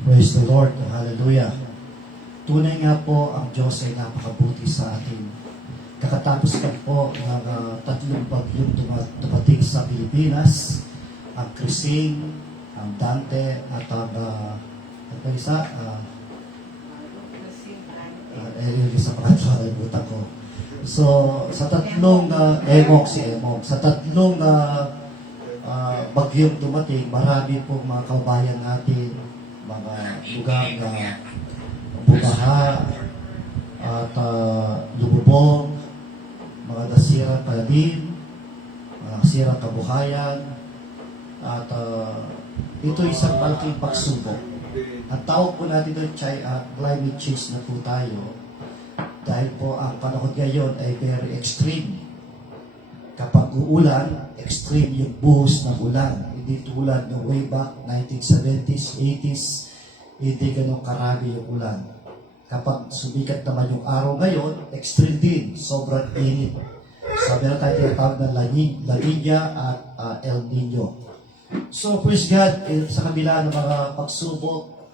Praise the Lord. Hallelujah. Tunay nga po ang Diyos ay napakabuti sa atin. Kakatapos pa po ng tatlong bagyong dumating sa Pilipinas, ang Krising, ang Dante, at ang isa, sa pangatalimutan ko. So, sa tatlong Emog, sa tatlong bagyong dumating, marami pong mga kabayan natin, mga lugar na bumaha at lumubog, mga nasirang palabim, mga nasirang kabuhayan, at ito isang malaking pagsubok. Ang tawag po natin doon, climate change na po tayo, dahil po ang panahon ngayon ay very extreme. Kapag uulan, extreme yung buhos ng ulan. Hindi tulad ng way back 1970s, 80s, hindi ganun karami yung ulan. Kapag sumikat naman yung araw ngayon, extreme din, sobrang init. So, meron tayo tinatawag ng La Nina at El Nino. So, praise God, sa kabila ng mga pagsubok,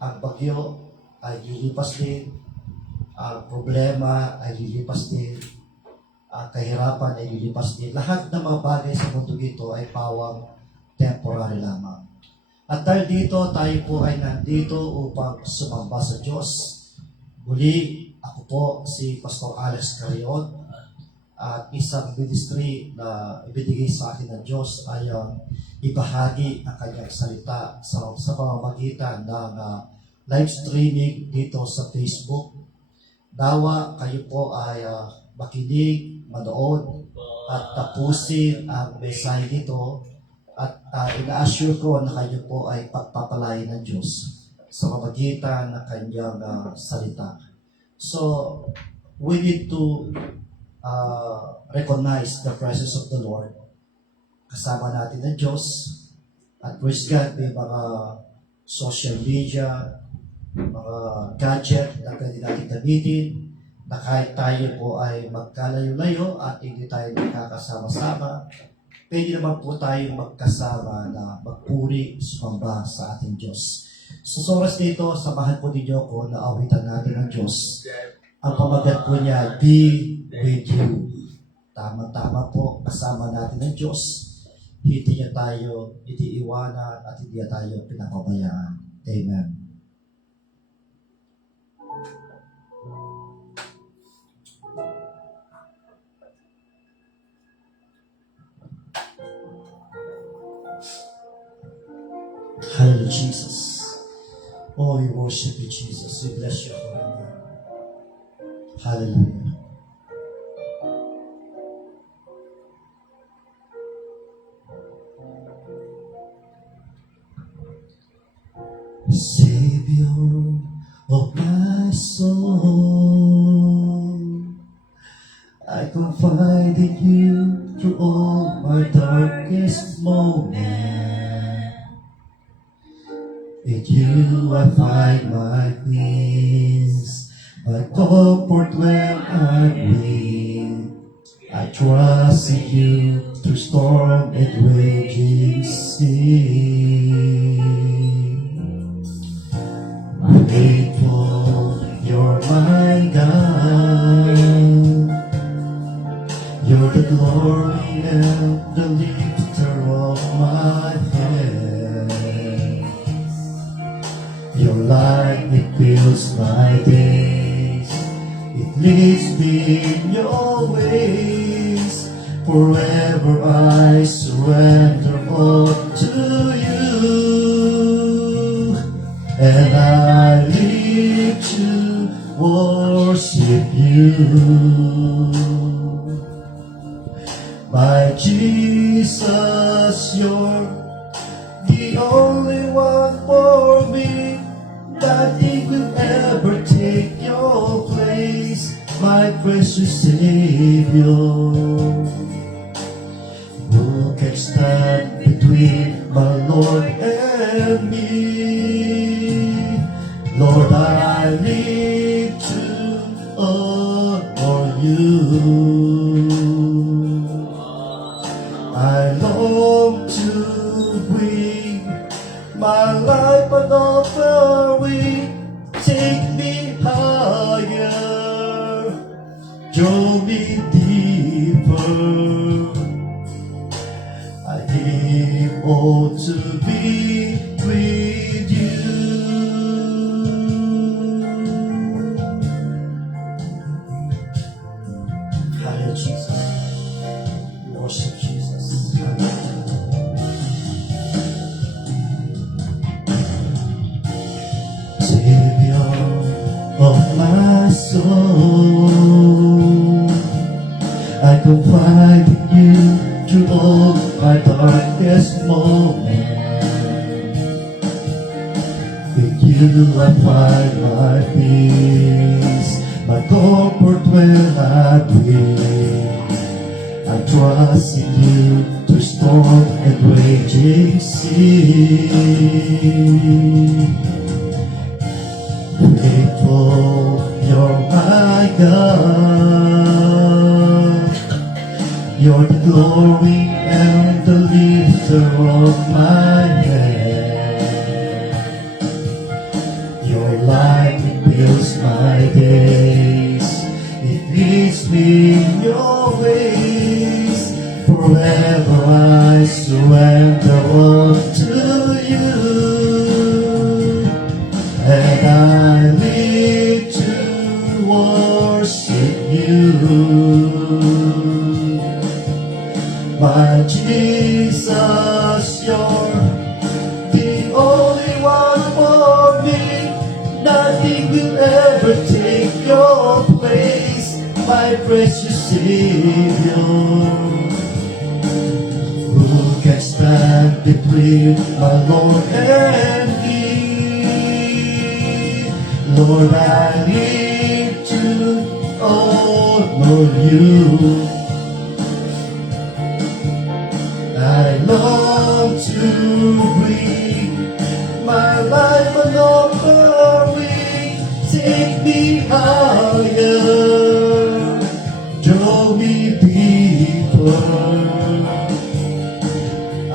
ang bagyo ay lilipas din, ang problema ay lilipas din, ang kahirapan ay lilipas din. Lahat ng mga bagay sa mundo ito ay pawang temporary lamang. At dahil dito, tayo po ay nandito upang sumamba sa Diyos. Muli, ako po si Pastor Alex Carion, at isang ministry na ibinigay sa akin ng Diyos ay ibahagi ang kanyang salita sa pamamagitan ng live streaming dito sa Facebook. Nawa kayo po ay makinig, manood, at tapusin ang mensahe dito, at ina-assure ko na kayo po ay pagpapalain ng Diyos sa pamamagitan ng kanyang salita. So, we need to recognize the presence of the Lord. Kasama natin ng Diyos, at praise God, may mga social media, mga gadget na pwede natin gamitin, na kahit tayo po ay magkalayo-layo at hindi tayo nakakasama-sama, pwede naman po tayong magkasama na magpuri, sumamba sa ating Diyos. So, sa oras dito, samahan po ninyo ko na awitan natin ng Diyos. Ang pamagat po niya, Be with you. Tama-tama po, kasama natin ng Diyos. Hindi niya tayo itiiwanan at hindi niya tayo pinapabayaan. Amen. Hallelujah, Jesus. Oh, we worship you, Jesus. We bless your holy name. Hallelujah. Savior of my soul, I confide in you through all my darkest moments. In you I find my peace, my comfort when I'm weak. I trust in you through storm and raging sea. Faithful, you're my God. You're the glory and the lifter of my head. Your light, it fills my days. It leads me in your ways. Forever I surrender all to you. And I live to worship you. My Jesus, you're the only one for me. Nothing will ever take your place, my precious Savior. Who can stand between my Lord and me? Lord, I live to honor you. I long to bring my life an offering Savior of my soul. I confide in you through all my darkest moments. In you I find my peace, my comfort when I'm weak. I trust in you through storm and raging sea. Faithful, you're my God. You're the glory and the lifter of my head. Your light it fills my days. It leads me in your ways. Forever I surrender all to you. And I live to worship you. My Jesus, you're the only one for me. Nothing will ever take your place, my precious Savior. Who can stand between my Lord and me? Lord, I need to honor you. I long to bring my life an offering. Take me higher, draw me deeper.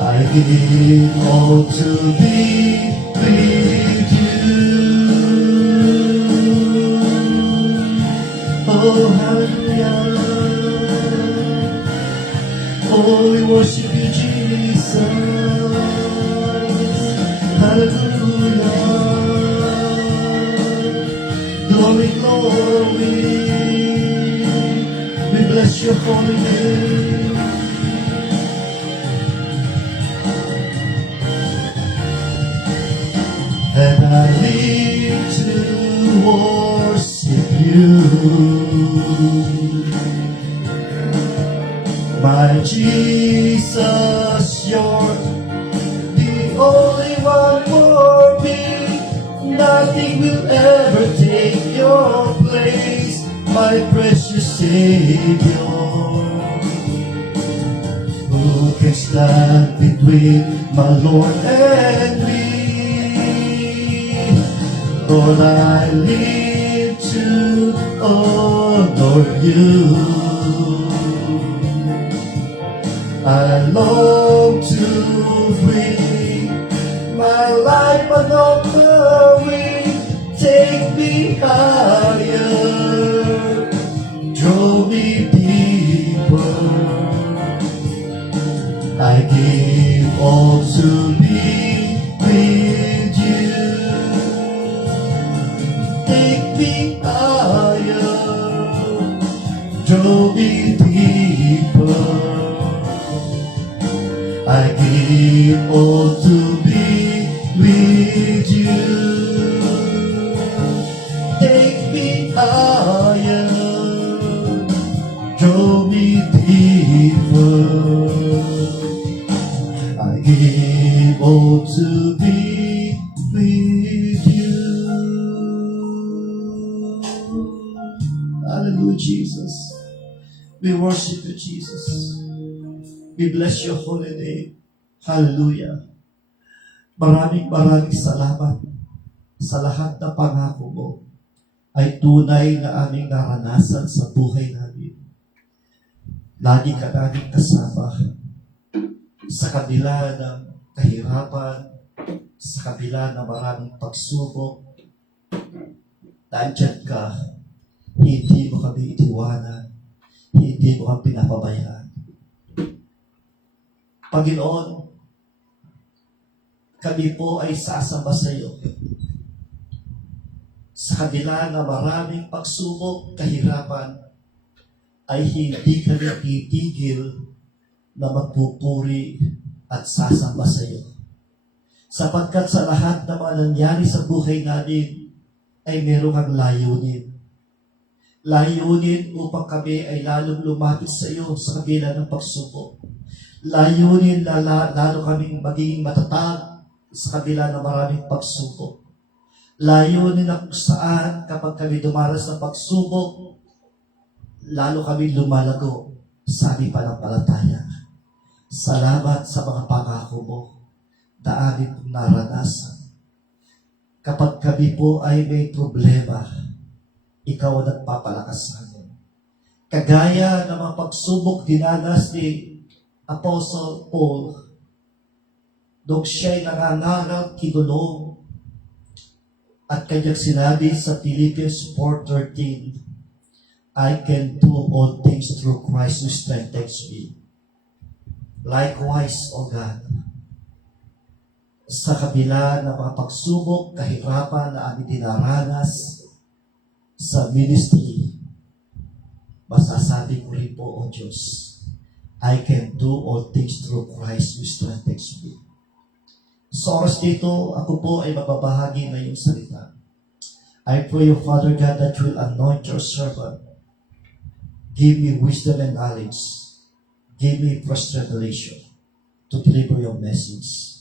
I give all to be with you. Oh, hallelujah. Oh, we worship you, Jesus. Hallelujah. Glory, glory. We bless your holy name. And I live to worship you. My Jesus, you're the only one for me. Nothing will ever take your place, my precious Savior. Who can stand between my Lord and me? Lord, I live to honor you. I long to bring my life an offering. Take me higher, draw me deeper. I give all to be with you. Take me higher, draw me deeper. I give all to be with you. Take me higher, draw me deeper. I give all to be with you. Hallelujah, Jesus. We worship you, Jesus. We bless your holy name. Hallelujah. Maraming salamat sa lahat na pangako mo ay tunay na aming naranasan sa buhay namin. Lagi ka namin kasama sa kabila ng kahirapan, sa kabila ng maraming pagsubok. Nandiyan ka, hindi mo kami itiwanan, hindi mo kami pinapabayaan. Panginoon, kami po ay sasamba sa iyo. Sa kabila ng maraming pagsubok, kahirapan, ay hindi kami titigil na magpupuri at sasamba sa iyo. Sapagkat sa lahat na mga nangyari sa buhay namin, ay meron kang layunin. Layunin upang kami ay lalong lumapit sa iyo sa kabila ng pagsubok. Layunin na lalo kaming magiging matatag sa kabila ng maraming pagsubok. Layunin na kung saan kapag kami dumaras ng pagsubok, lalo kami lumalago sa aming pananampalataya. Salamat sa mga pangako mo na aming naranasan. Kapag kami po ay may problema, ikaw ang nagpapalakas sa amin. Kagaya ng mga pagsubok dinanas ni Apostle Paul, nung siya'y nangangarang kinulong at kanyang sinabi sa Philippians 4:13, I can do all things through Christ who strengthens me. Likewise, O God, sa kabila ng mga pagsubok, kahirapan na aming dinaranas sa ministry, masasabi ko rin po, O Diyos, I can do all things through Christ who strengthens me. Sa oras dito, ako po ay mababahagi ng iyong salita. I pray, O Father God, that you will anoint your servant. Give me wisdom and knowledge. Give me fresh revelation to deliver your message.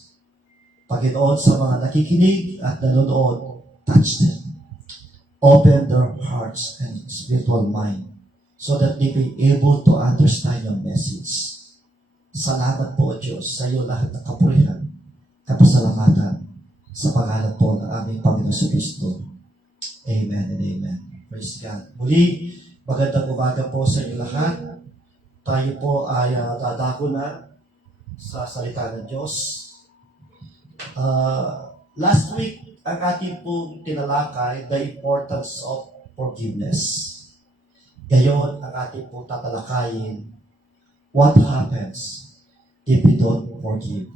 Panginoon, sa mga nakikinig at nanonood, touch them. Open their hearts and spiritual mind so that they be able to understand your message. Salamat po, Diyos, sa iyo lahat ng kapurihan, kapasalamatan sa pangalan po ng aming Panginoon sa Kristo. Amen and amen. Praise God. Muli, magandang umaga po sa inyo lahat. Tayo po ay dadako na sa salita ng Diyos. Last week, ang ating pong tinalakay, the importance of forgiveness. Ngayon, ang ating pong tatalakayin, what happens if we don't forgive?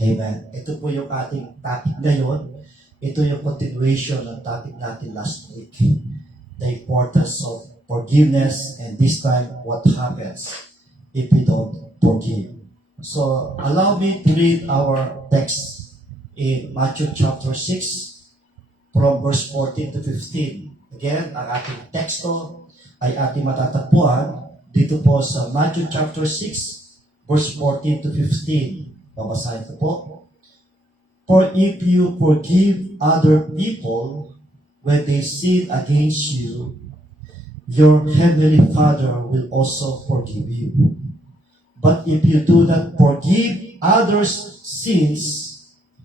Amen. Ito po yung ating topic ngayon. Ito yung continuation ng topic natin last week. The importance of forgiveness, and this time, what happens if we don't forgive? So, allow me to read our text in Matthew chapter 6 from verse 14 to 15. Again, ang ating teksto ay ating matatagpuan dito po sa Matthew chapter 6 verse 14 to 15. Babasahin ko po. For if you forgive other people when they sin against you, your heavenly Father will also forgive you. But if you do not forgive others' sins,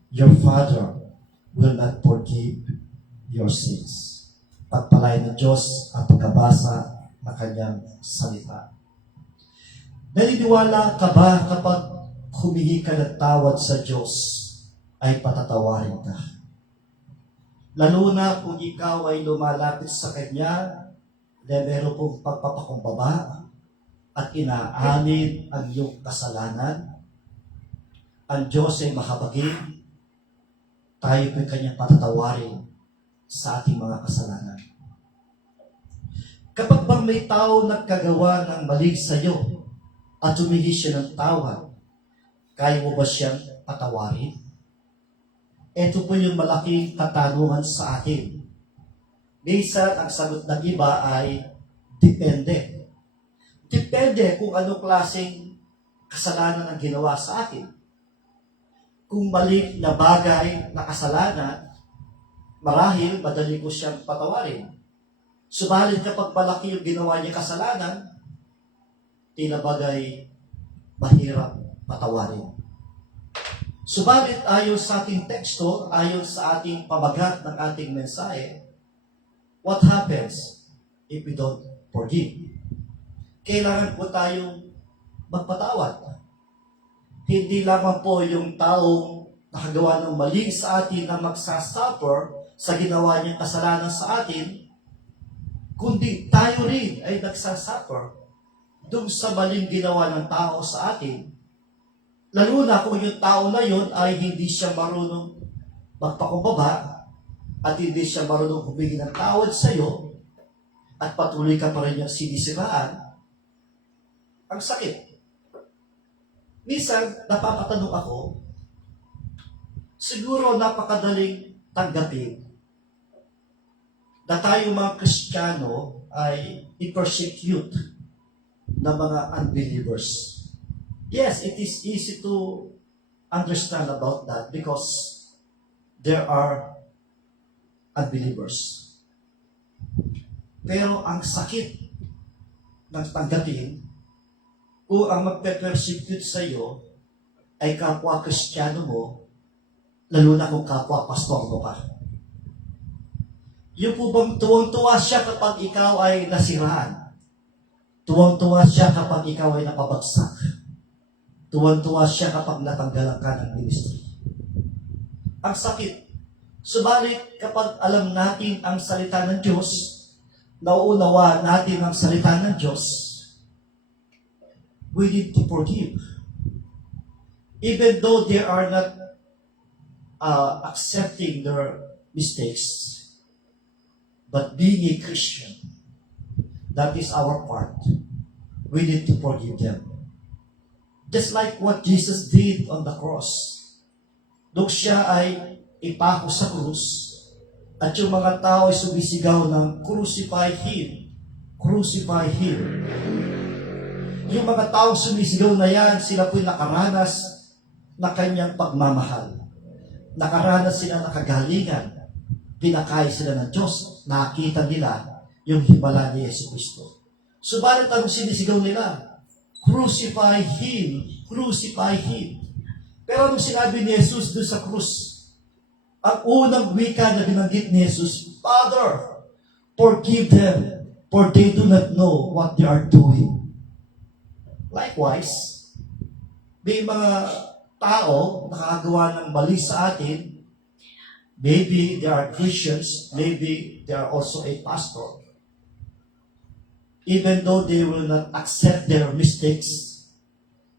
your Father will not forgive your sins. Pagpalain ng Diyos ang pagkabasa ng kanyang salita. Naniniwala ka ba kapag humingi ka ng tawad sa Diyos, ay patatawarin ka? Lalo na kung ikaw ay lumalapit sa Kanya, na meron pong pagpapakumbaba at inaamin ang iyong kasalanan, ang Diyos ay mahabagin, tayo po'y Kanyang patatawarin sa ating mga kasalanan. Kapag bang may tao nagkagawa ng mali sa iyo at humingi siya ng tawad, kaya mo ba siyang patawarin? Ito po yung malaking katanungan sa atin. Minsan, ang sagot ng iba ay depende. Depende kung anong klaseng kasalanan ang ginawa sa atin. Kung mali na bagay na kasalanan, marahil madali ko siyang patawarin. Subalit kapag malaki yung ginawa niya kasalanan, tila bagay mahirap patawarin. Subalit ayon sa ating teksto, ayon sa ating pabagat ng ating mensahe, what happens if we don't forgive? Kailangan po tayong magpatawad. Hindi lamang po yung taong nakagawa ng mali sa atin na magsasuffer sa ginawa niyang kasalanan sa atin, kundi tayo rin ay nagsasuffer doon sa maling ginawa ng tao sa atin. Lalo na kung yung tao na yun ay hindi siya marunong magpakumbaba at hindi siya marunong humingi ng tawad sa iyo at patuloy ka pa rin niyang sinisiraan, ang sakit. Minsan, napapatanong ako, siguro napakadaling tanggapin na tayong mga Kristiyano ay i-persecute ng mga unbelievers. Yes, it is easy to understand about that because there are unbelievers. Pero ang sakit ng tanggapin kung ang magpe-persecute sa iyo ay kapwa Kristiyano mo, lalo na kung kapwa pastor mo ka. Yung po bang tuwang-tuwa siya kapag ikaw ay nasiraan? Tuwang-tuwa siya kapag ikaw ay napabagsak? Tuwang-tuwa siya kapag natanggalan ka ng ministry? Ang sakit. Subalit kapag alam natin ang salita ng Diyos, nauunawa natin ang salita ng Diyos, we need to forgive. Even though they are not accepting their mistakes, but being a Christian, that is our part. We need to forgive them. Just like what Jesus did on the cross. Nung siya ay ipako sa krus, at yung mga tao ay sumisigaw ng crucify Him. Crucify Him. Yung mga tao sumisigaw na yan, sila po'y nakaranas na kanyang pagmamahal. Nakaranas sila ng kagalingan. Pinakain sila ng Diyos. Nakita nila yung himala ni Jesucristo. Subalit ang sinisigaw nila, crucify Him. Crucify Him. Pero nung sinabi ni Jesus doon sa krus, ang unang wika na binanggit ni Jesus, Father, forgive them, for they do not know what they are doing. Likewise, may mga tao nakagawa ng mali sa atin. Maybe they are Christians, maybe they are also a pastor. Even though they will not accept their mistakes,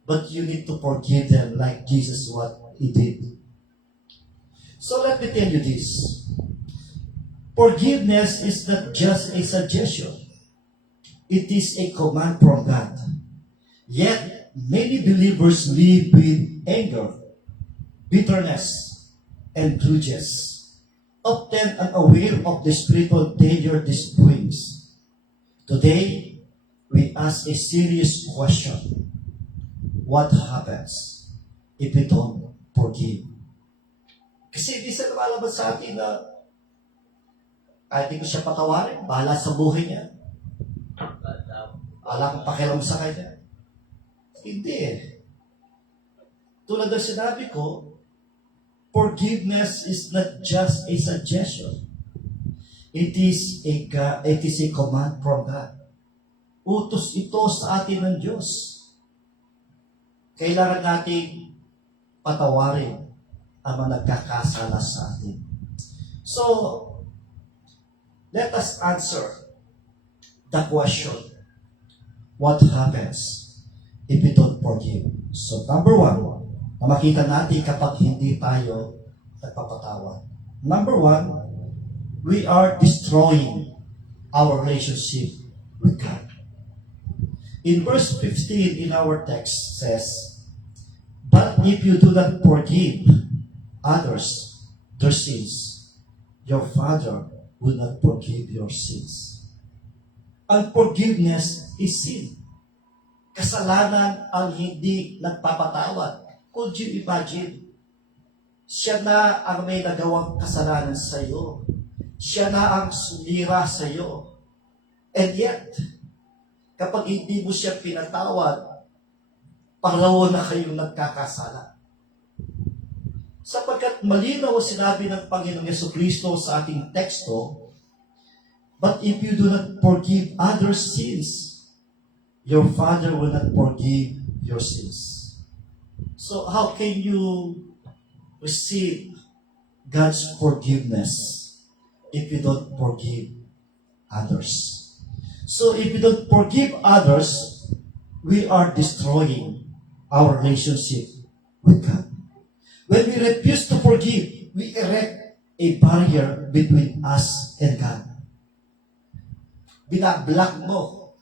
but you need to forgive them like Jesus what He did. So let me tell you this. Forgiveness is not just a suggestion. It is a command from God. Yet, many believers live with anger, bitterness, and grudges, often unaware of the spiritual danger this brings. Today, we ask a serious question. What happens if we don't forgive? Kasi di sa lumalabas sa atin na kahit di ko siya patawarin, bahala sa buhay niya. Wala kang pakialam sa kanya. Hindi eh. Tulad ng sinabi ko, forgiveness is not just a suggestion. It is a command from God. Utos ito sa atin ng Diyos. Kailangan nating patawarin ang mga nagkakasala sa atin. So, let us answer the question, what happens if we don't forgive? So, number one, na makita natin kapag hindi tayo nagpapatawad. Number one, we are destroying our relationship with God. In verse 15 in our text says, but if you do not forgive others their sins, your Father will not forgive your sins. Unforgiveness is sin. Kasalanan ang hindi nagpapatawad. Could you imagine? Siya na ang may nagawang kasalanan sa iyo. Siya na ang sumira sa iyo. And yet, kapag hindi mo siya pinatawad, pangalawa na kayong nagkakasala. Sapagkat malinaw sinabi ng Panginoong Jesucristo sa ating teksto, but if you do not forgive others' sins, your Father will not forgive your sins. So how can you receive God's forgiveness if you don't forgive others? So if you don't forgive others, we are destroying our relationship with God. When we refuse to forgive, we erect a barrier between us and God. Binablock mo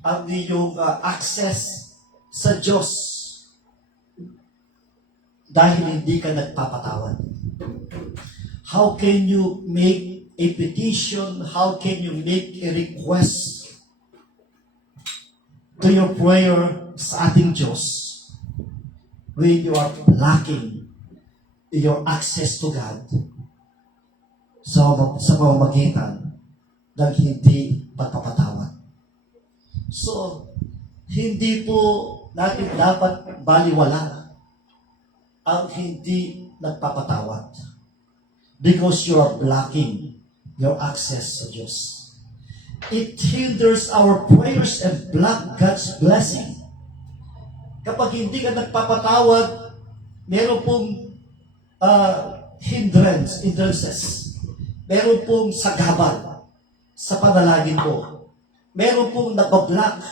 ang iyong access sa Diyos dahil hindi ka nagpapatawad. How can you make a petition, how can you make a request to your prayer sa ating Diyos when you are lacking your access to God sa pamamagitan ng hindi pagpapatawad. So, hindi po natin dapat baliwala ang hindi nagpapatawad because you are blocking your access sa Diyos. It hinders our prayers and block God's blessing. Kapag hindi ka nagpapatawad, meron pong hindrances. Meron pong sagabal sa panalangin mo. Meron pong nabablock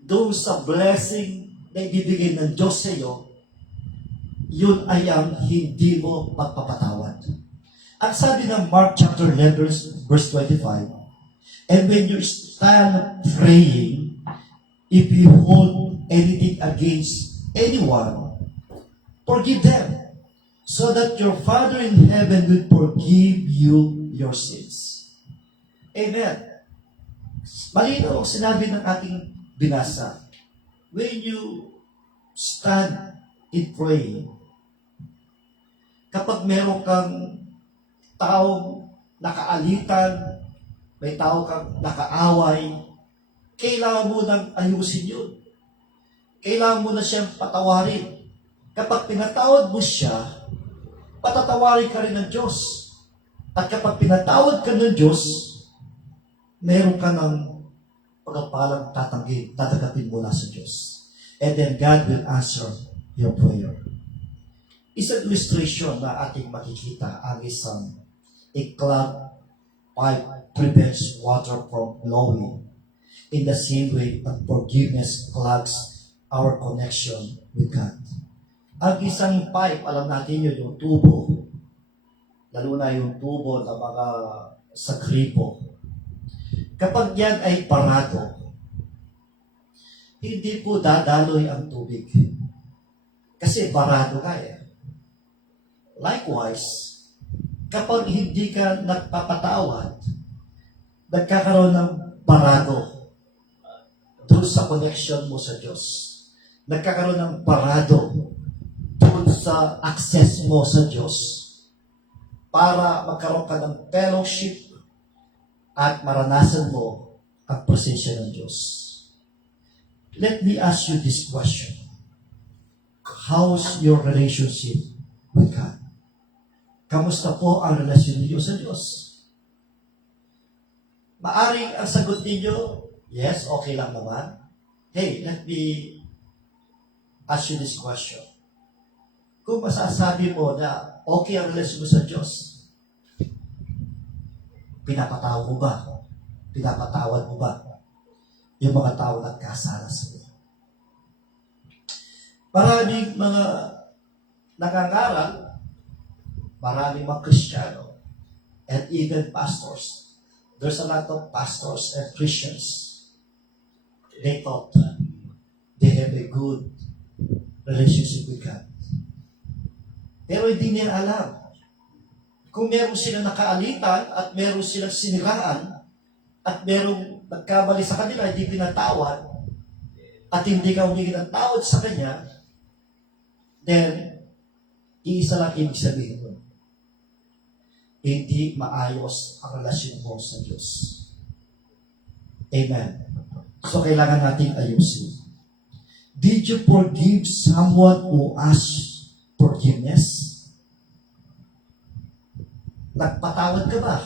doon sa blessing na ibibigay ng Diyos sa iyo. Yun ay ang hindi mo pagpapatawad. Ang sabi ng Mark chapter 11 verse 25, and when you stand praying, if you hold anything against anyone, forgive them, so that your Father in heaven will forgive you your sins. Amen. Malinaw ang sinabi ng ating binasa. When you stand in praying, kapag meron kang taong nakaalitan, may tao kang nakaaway, kailangan mo nang ayusin yun. Kailangan mo na siyang patawarin. Kapag pinatawad mo siya, patatawarin ka rin ng Diyos. At kapag pinatawad ka ng Diyos, meron ka ng pagpapalang tatanggapin mula sa Diyos. And then God will answer your prayer. Isang illustration na ating makikita ang isang clogged pipe prevents water from flowing. In the same way, that forgiveness clogs our connection with God. Ang isang pipe, alam natin yun, yung tubo. Lalo na yung tubo na mga sa gripo. Kapag yan ay parado, hindi po dadaloy ang tubig. Kasi parado ka eh. Likewise, kapag hindi ka nagpapatawad, nagkakaroon ng parado doon sa connection mo sa Diyos. Nagkakaroon ng parado doon sa access mo sa Diyos para magkaroon ka ng fellowship at maranasan mo ang presensya ng Diyos. Let me ask you this question. How's your relationship with God? Kamusta po ang relasyon niyo sa Diyos? Maaring ang sagot ninyo, yes, okay lang naman. Hey, let me ask you this question. Kung masasabi mo na okay ang relasyon mo sa Diyos, pinapatawad mo ba? Pinapatawad mo ba yung mga tao na nagkasala sa iyo? Maraming mga nangangaral, maraming mga Kristiyano, and even pastors. There's a lot of pastors and Christians. They thought they have a good relationship with God. Pero hindi nila alam. Kung meron silang nakaalitan at meron silang siniraan at merong nagkamali sa kanila, hindi pinatawad at hindi ka humingi ng tawad sa kanya, then iisa lang ibig sabihin nun. Hindi maayos ang relasyon mo sa Diyos. Amen. So, kailangan nating ayusin. Did you forgive someone who asked forgiveness? Nagpatawad ka ba?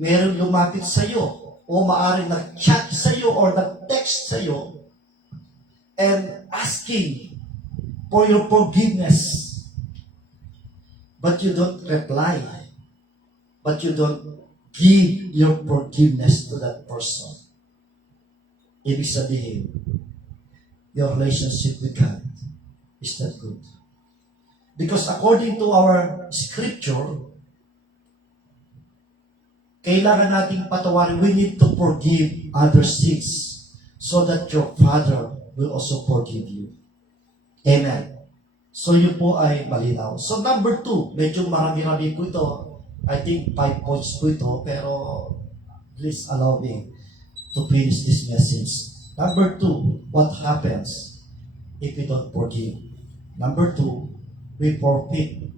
Merong lumapit sa iyo o maaaring nag-chat sa iyo or nag-text sa iyo and asking for your forgiveness. But you don't reply. But you don't give your forgiveness to that person. Ibig sabihin, your relationship with God is not good. Because according to our scripture, kailangan nating patawarin. We need to forgive other sins so that your Father will also forgive you. Amen. So yun po ay malinaw. So number 2, medyo marami-rami po ito. I think 5 points po ito, pero please allow me to finish this message. Number 2, what happens if we don't forgive? Number 2, we forfeit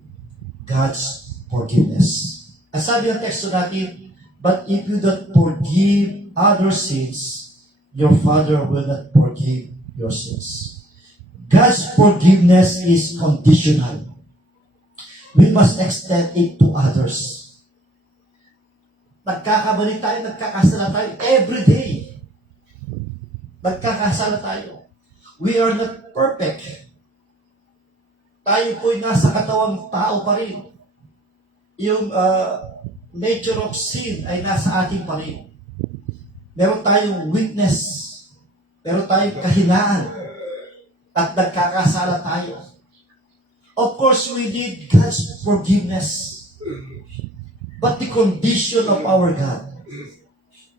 God's forgiveness. Ang sabi ng teksto natin, but if you don't forgive other sins, your Father will not forgive your sins. God's forgiveness is conditional. We must extend it to others. Nagkakamali tayo, nagkakasala tayo every day. Nagkakasala tayo. We are not perfect. Tayo po'y nasa katawang tao pa rin. Yung nature of sin ay nasa atin pa rin. Meron tayong weakness. Meron tayong kahinaan. At nagkakasala tayo. Of course, we need God's forgiveness. But the condition of our God,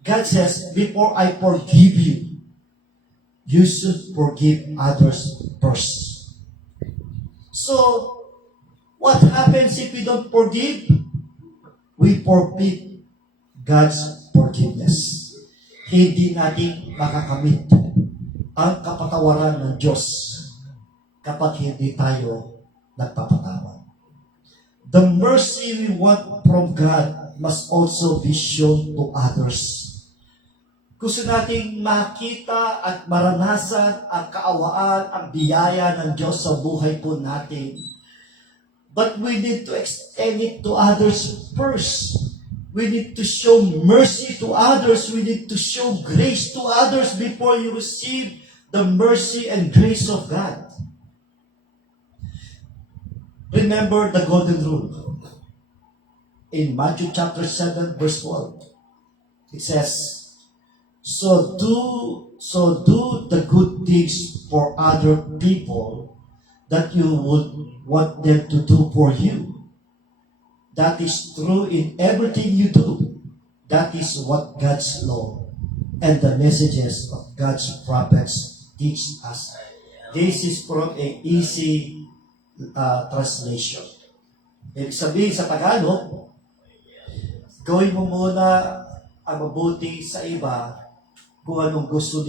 God says, before I forgive you, you should forgive others first. So, what happens if we don't forgive? We forfeit God's forgiveness. Hindi natin makakamit ang kapatawaran ng Diyos kapag hindi tayo nagpapatawad. The mercy we want from God must also be shown to others. Gusto nating makita at maranasan ang kaawaan, ang biyaya ng Diyos sa buhay po natin. But we need to extend it to others first. We need to show mercy to others. We need to show grace to others before you receive the mercy and grace of God. Remember the golden rule. In Matthew chapter 7, verse 12, it says, So do the good things for other people that you would want them to do for you. That is true in everything you do. That is what God's law and the messages of God's prophets teach us. This is from a easy translation. Ibig sabihin sa Tagalog, gawin mo muna ang mabuti sa iba kung anong gusto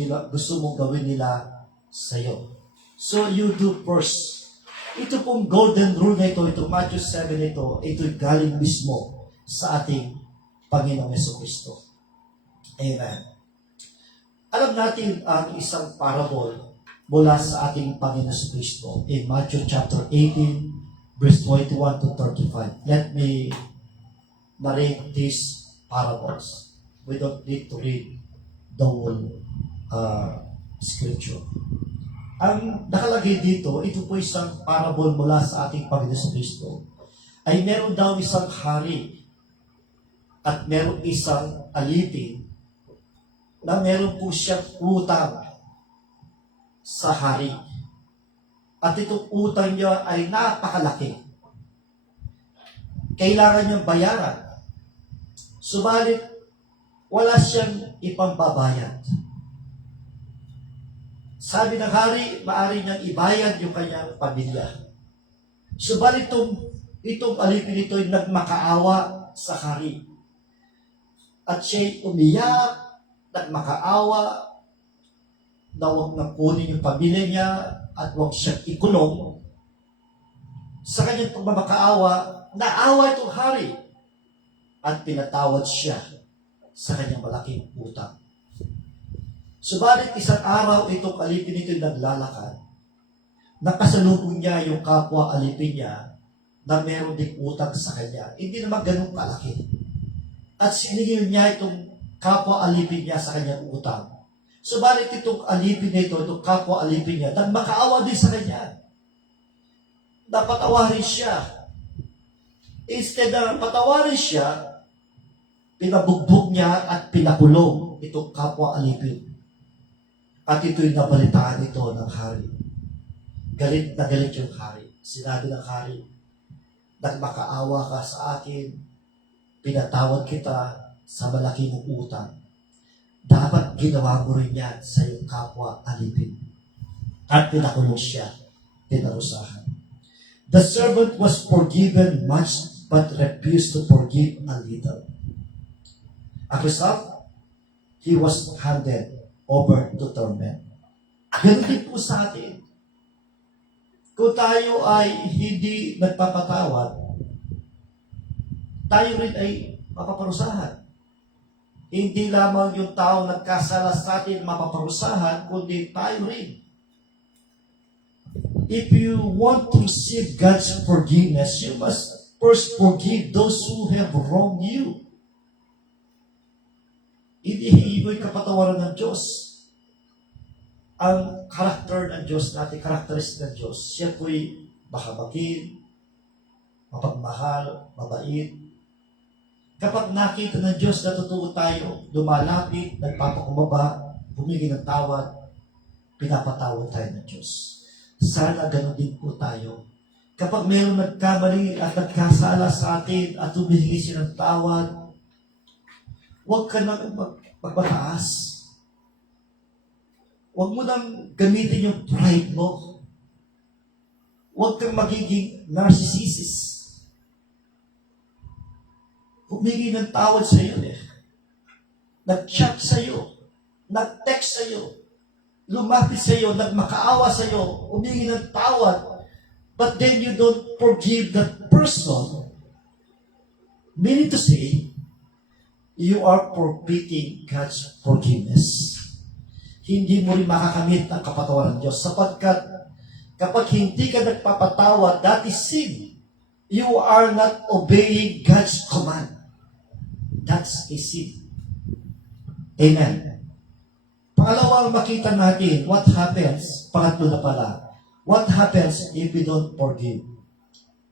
mong gawin nila sa iyo. So you do first. Ito pong golden rule na ito, Matthew 7 ito'y galing mismo sa ating Panginoong Jesucristo. Amen. Alam natin ang isang parable mula sa ating Panginoong Jesucristo in Matthew chapter 18, verse 21 to 35. Let me narrate these parables. We don't need to read the whole scripture. Ang nakalagay dito, ito po isang parable mula sa ating Panginoong Jesucristo, ay meron daw isang hari at meron isang alipin na meron po siyang utang sa hari. At itong utang niya ay napakalaki. Kailangan niyang bayaran. Subalit, wala siyang ipambabayad. Sabi ng hari, maaari niyang ibayad yung kanyang pamilya. Subalit itong alipin ito ay nagmakaawa sa hari. At siya'y umiyak, nagmakaawa, na huwag nang kunin yung pamilya niya at huwag siyang ikulong. Sa kanyang pagmamakaawa, naawa itong hari at pinatawad siya sa kanyang malaking utang. Subalit isang araw itong alipin ito naglalakad. Nakasalubong niya yung kapwa alipin niya na meron ding utang sa kanya. Hindi naman ganun kalaki. At siningil niya itong kapwa alipin niya sa kanyang utang. Subalit itong alipin nito, itong kapwa alipin niya, nagmakaawa din sa kanya. Napatawarin siya. Instead na patawarin siya, pinabugbog niya at pinakulong itong kapwa alipin. At ito'y nabalitaan ito ng hari. Galit na galit yung hari. Sinabi ng hari, nagmakaawa ka sa akin, pinatawad kita sa malaking utang. Dapat ginawa mo rin yan sa iyong kapwa alipin. At pinakulong siya, pinarusahan. The servant was forgiven much but refused to forgive a little. As a result, he was handed over to torment. Ganun din po sa atin. Kung tayo ay hindi nagpapatawad, tayo rin ay mapaparusahan. Hindi lamang yung tao nagkasala sa atin mapaparusahan, kundi tayo rin. If you want to receive God's forgiveness, you must first forgive those who have wronged you. Hindi mo'y kapatawaran ng Diyos. Ang karakter ng Diyos natin, karakteristik ng Diyos, siya po'y mahabagin, mapagmahal, mabait. Kapag nakita ng Diyos na totoo tayo, lumalapit, nagpapakumbaba, humingi ng tawad, pinapatawad tayo ng Diyos. Sana ganun din po tayo. Kapag mayroong nagkamali at nagkasala sa atin at humingi siya ng tawad, huwag ka na magpataas. Huwag mo nang gamitin yung pride mo. Huwag kang magiging narcissist. Humingi ng tawad sa iyo Nag-chat sa iyo, nag-text sa iyo, lumapit sa iyo, nagmakaawa sa iyo, humingi ng tawad, but then you don't forgive that person. Meaning to say, you are forfeiting God's forgiveness. Hindi mo rin makakamit ang kapatawaran ng Diyos sapagkat kapag hindi ka nagpapatawad, that is sin. You are not obeying God's command. That's a sin. Amen. Pangalawang makita natin, what happens, pangatlo na pala, what happens if we don't forgive?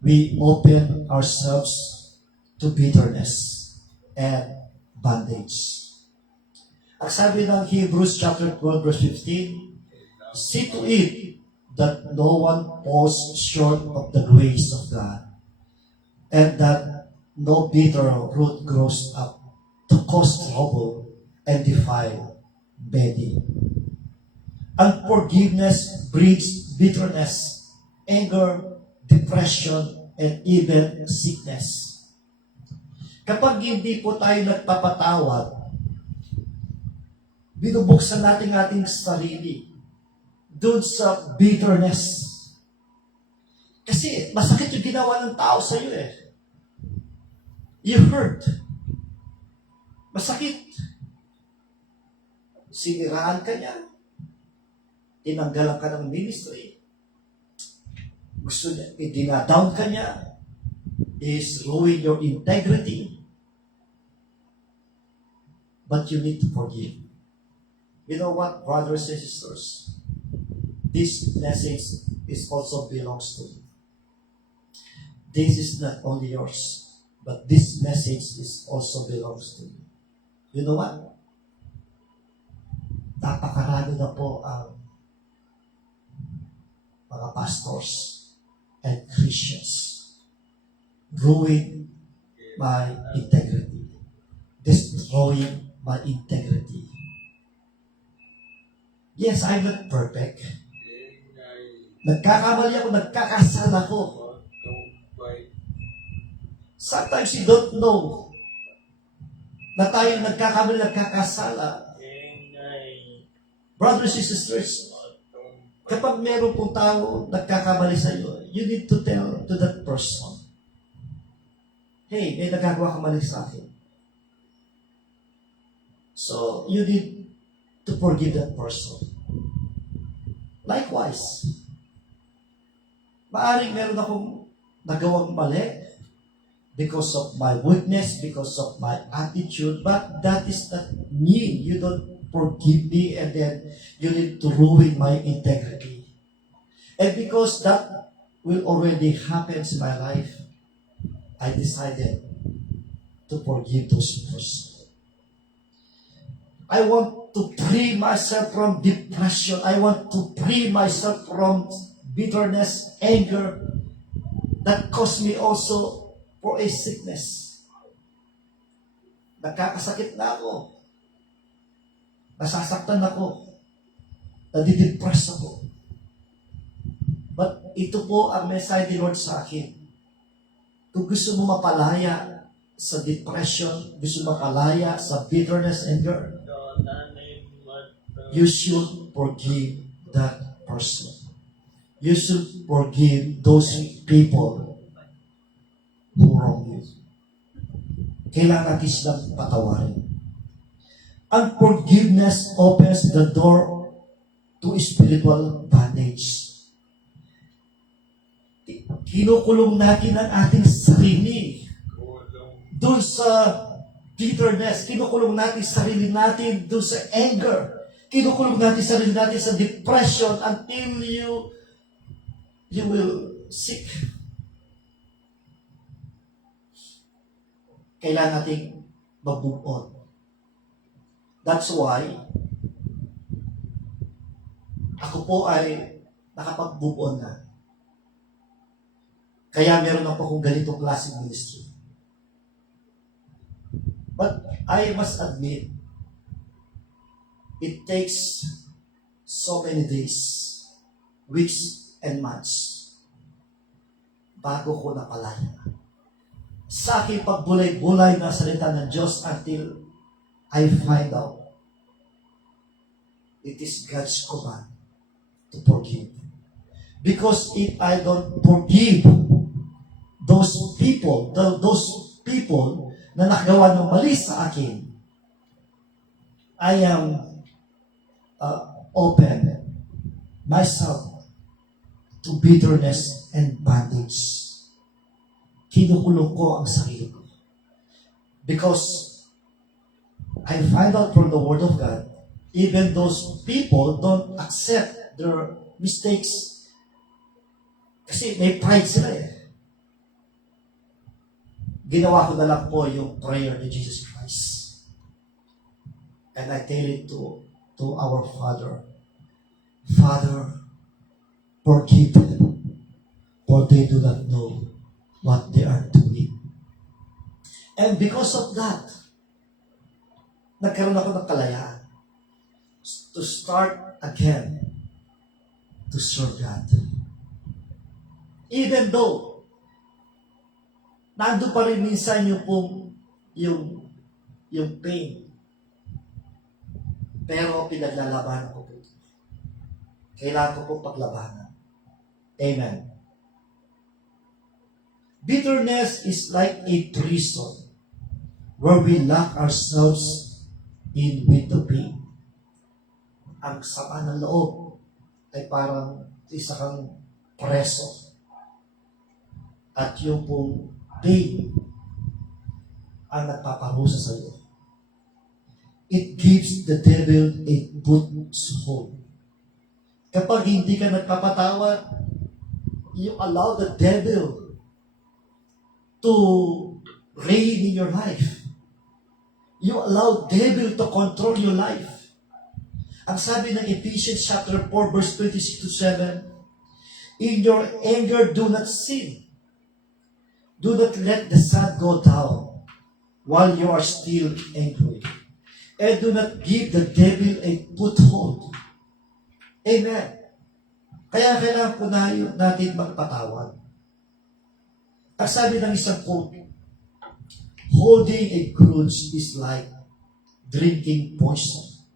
We open ourselves to bitterness and bondage. Ang sabi ng Hebrews chapter 12 verse 15, see to it that no one falls short of the grace of God, and that no bitter root grows up to cause trouble and defile many. Unforgiveness breeds bitterness, anger, depression, and even sickness. Kapag hindi po tayo nagpapatawad, binubuksan natin ating sarili doon sa bitterness. Kasi masakit yung ginawa ng tao sa iyo You hurt. Masakit. Siniraan ka niya. Tinanggalan ka ng ministry. Gusto niya, idinadown ka niya. Is ruin your integrity. But you need to forgive. You know what, brothers and sisters? This message is also belongs to you. This is not only yours, but this message is also belongs to you. You know what? Napakarami na po ang mga pastors and Christians ruin my integrity, destroying my integrity. Yes, I'm not perfect. Nagkakamali ako, nagkakasala ako. Sometimes you don't know na tayo nagkakamali, nagkakasala. Brothers and sisters, kapag meron pong tao nagkakamali sa iyo, you need to tell to that person, hey, may nagagawa ka mali sa akin. So, you need to forgive that person. Likewise, maaring meron akong nagawang mali because of my weakness, because of my attitude, but that is not mean you don't forgive me and then you need to ruin my integrity. And because that will already happen in my life, I decided to forgive those persons. I want to free myself from depression. I want to free myself from bitterness, anger that caused me also for a sickness. Nagkakasakit na ako. Nasasaktan ako. Nadidepress ako. But ito po ang mensahe ni Lord sa akin. Kung gusto mo mapalaya sa depression, gusto mo mapalaya sa bitterness, anger, you should forgive that person. You should forgive those people who wrong you. Kailangan natin silang patawarin. Unforgiveness opens the door to spiritual bondage. Kinukulong natin ang ating sarili doon sa bitterness. Kinukulong natin sarili natin doon sa anger. Kinukulong natin sarili natin sa depression until you will sick. Kailangan nating mag-move on. That's why ako po ay nakapag-move on na. Kaya meron ako kung ganitong klaseng ministry. But I must admit, it takes so many days, weeks, and months bago ko napalaya. Sa aking pagbulay-bulay na salita ng Diyos until I find out it is God's command to forgive. Because if I don't forgive those people na nakagawa ng mali sa akin, I am open myself to bitterness and bondage. Kinukulong ko ang sarili ko. Because I find out from the Word of God, even those people don't accept their mistakes kasi may pride sila eh. Ginawa ko na lang po yung prayer ni Jesus Christ. And I tell it to our Father. Father, forgive them, for they do not know what they are doing. And because of that, nagkaroon ako ng kalayaan to start again to serve God. Even though nandun pa rin minsan yung pain. Pero pinaglalabanan ko po. Kailangan ko po paglabanan. Amen. Bitterness is like a prison where we lock ourselves in with the pain. Ang sama ng loob ay parang isa kang preso. At yung pong pain ang nagpaparusa sa iyo. It gives the devil a foothold. Kapag hindi ka nagpapatawad, you allow the devil to reign in your life. You allow devil to control your life. Ang sabi ng Ephesians chapter 4 verse 26 to 7, in your anger do not sin. Do not let the sun go down while you are still angry. And do not give the devil a foothold. Amen. Kaya kailangan po natin magpatawad. Ang sabi ng isang quote, holding a grudge is like drinking poison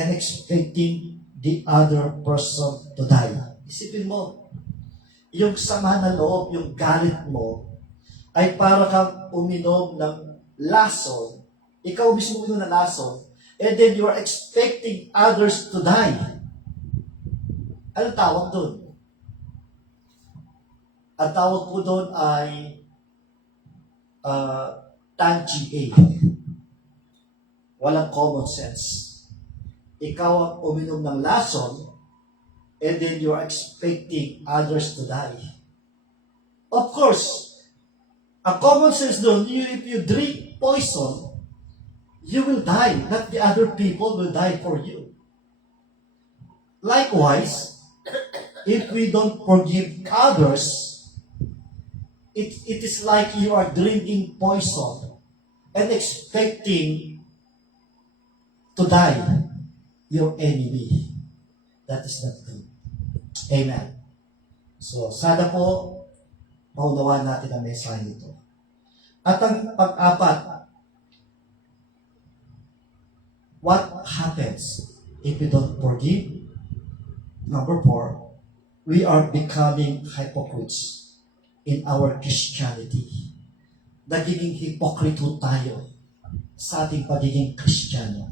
and expecting the other person to die. Isipin mo, yung sama na loob, yung galit mo, ay para kang uminom ng lason. Ikaw mismo uminom ng lason, and then you are expecting others to die. Ano tawag doon? Ang tawag po doon ay tangi A. Walang common sense. Ikaw ang uminom ng lason, and then you are expecting others to die. Of course, a common sense doon, if you drink poison, you will die. Not the other people will die for you. Likewise, if we don't forgive others, it is like you are drinking poison and expecting to die your enemy. That is not good. Amen. So, sana po maunawaan natin ang mensahe nito. At ang pang-apat, what happens if we don't forgive? Number 4, we are becoming hypocrites in our Christianity. Nagiging hypocrite tayo sa ating pagiging Kristiyano.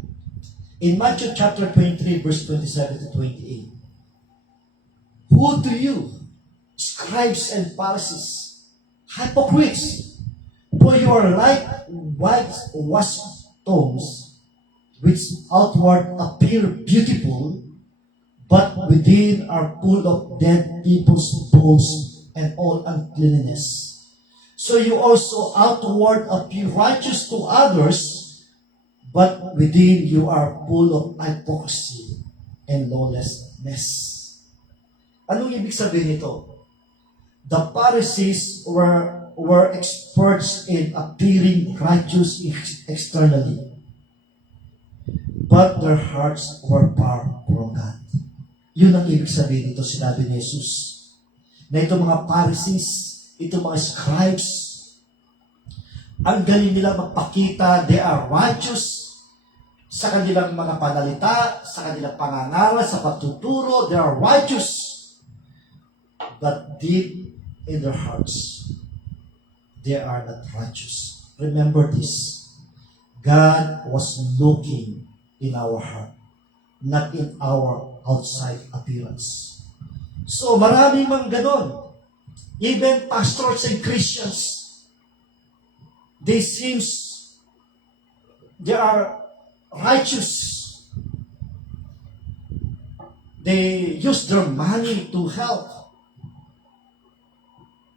In Matthew chapter 23, verse 27 to 28, woe to you, scribes and Pharisees, hypocrites, for you are like whitewashed tombs, which outward appear beautiful, but within are full of dead people's bones and all uncleanness. So you also outward appear righteous to others, but within you are full of hypocrisy and lawlessness. Anong ibig sabihin nito? The Pharisees were experts in appearing righteous externally, but their hearts were far from God. Yun ang ibig sabihin nito, sinabi ni Jesus. Na itong mga Pharisees, itong mga scribes, ang galing nila magpakita, they are righteous sa kanilang mga panalita, sa kanilang pangangaral, sa pagtuturo, they are righteous. But deep in their hearts, they are not righteous. Remember this. God was looking in our heart, not in our outside appearance. So maraming mang ganon. Even pastors and Christians, they are righteous. They use their money to help.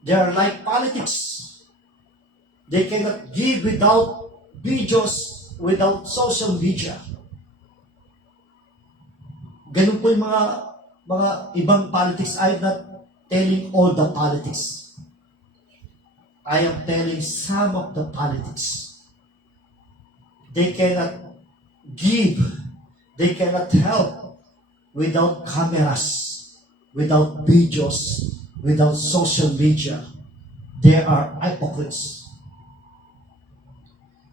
They are like politics. They cannot give without videos, without social media. Ganun po yung mga ibang politics. I'm not telling all the politics. I am telling some of the politics. They cannot give, they cannot help without cameras, without videos, without social media. They are hypocrites.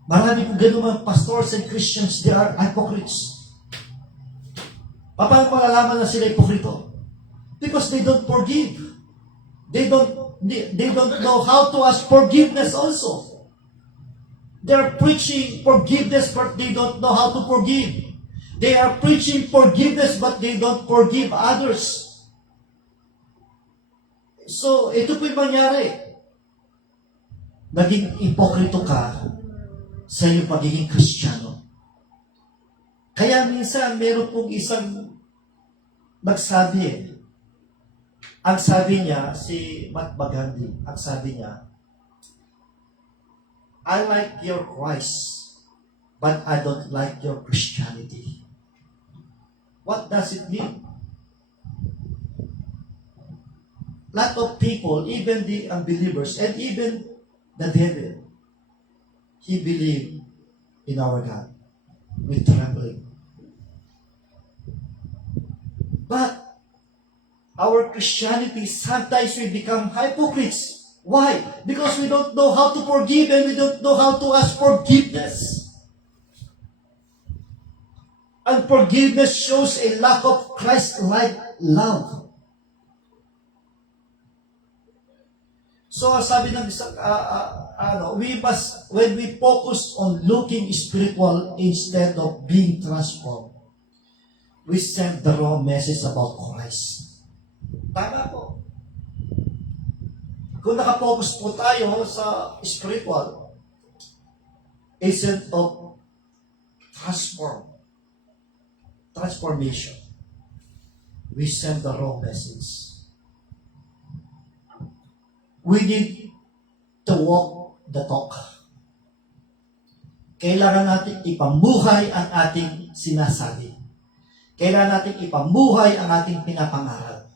Marami kong ganun mga pastors and Christians, they are hypocrites. Paano malalaman na sila hipokrito? Because they don't forgive. They don't know how to ask forgiveness also. They are preaching forgiveness, but they don't know how to forgive. They are preaching forgiveness, but they don't forgive others. So, ito po yung mangyari. Naging hipokrito ka sa iyong pagiging Kristiyano. Kaya minsan, meron pong isang nagsabi Ang sabi niya, si Mahatma Gandhi, ang sabi niya, I like your Christ, but I don't like your Christianity. What does it mean? Lot of people, even the unbelievers, and even the devil, he believed in our God with trembling. But our Christianity, sometimes we become hypocrites. Why? Because we don't know how to forgive and we don't know how to ask forgiveness. And forgiveness shows a lack of Christ-like love. So, sabi ng isang, we must, when we focus on looking spiritual instead of being transformed, we send the wrong message about Christ. Tama po. Kung nakapokus po tayo sa spiritual, instead of transformation, we send the wrong message. We need to walk the talk. Kailangan natin ipamuhay ang ating sinasabi. Kailangan natin ipamuhay ang ating pinapangaral.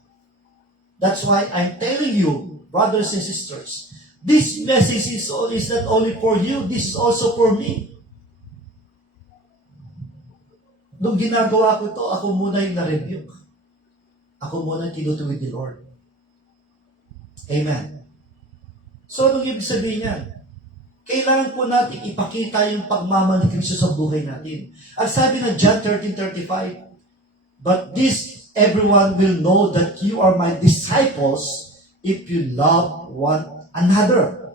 That's why I'm telling you, brothers and sisters, this message is not only for you, this is also for me. Nung ginagawa ko ito, ako muna yung na-rebuke. Ako muna yung tinutuwid ni Lord. Amen. So, anong ibig sabihin niyan? Kailangan po natin ipakita yung pagmamahal ni Kristo sa buhay natin. Ang sabi ng John 13:35, "But this everyone will know that you are my disciples if you love one another."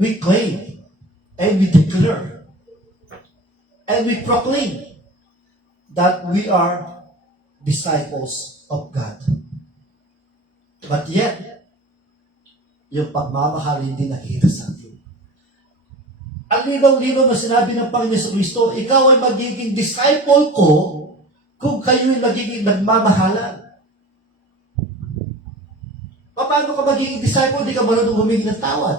We claim and we declare and we proclaim that we are disciples of God. But yet, yung pagmamahal hindi nakikita sa atin. Ang linaw-linaw na sinabi ng Panginoon sa Kristo, ikaw ay magiging disciple ko kung kayo'y nagiging nagmamahalan. Paano ka magiging disciple, hindi ka marunong humingi ng tawad?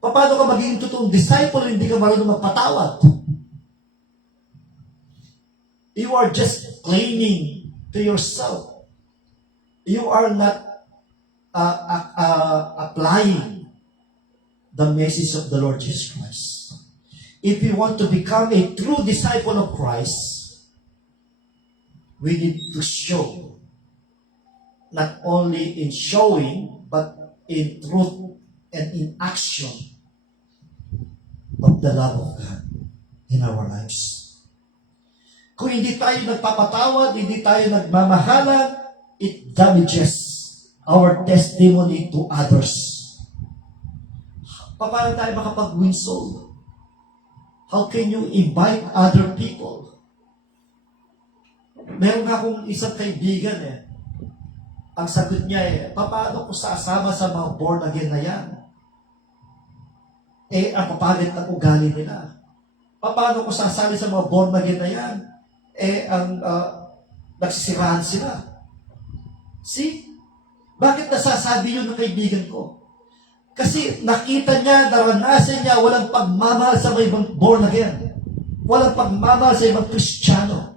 Paano ka magiging totoong disciple, hindi ka marunong magpatawad? You are just claiming to yourself. You are not applying the message of the Lord Jesus Christ. If we want to become a true disciple of Christ, we need to show, not only in showing, but in truth and in action of the love of God in our lives. Kung hindi tayo nagpapatawad, hindi tayo nagmamahalan, it damages our testimony to others. Paano tayo makapag-win soul? How can you invite other people? Meron akong isang kaibigan Ang sagot niya paano ko sasama sa mga born again na yan? Ang papalit ng ugali nila. Paano ko sasali sa mga born again na yan? Nagsisirahan sila. See? Bakit nasasabi yun ng kaibigan ko? Kasi nakita niya, naranasan niya, walang pagmamahal sa mga ibang born again. Walang pagmamahal sa ibang Kristiyano.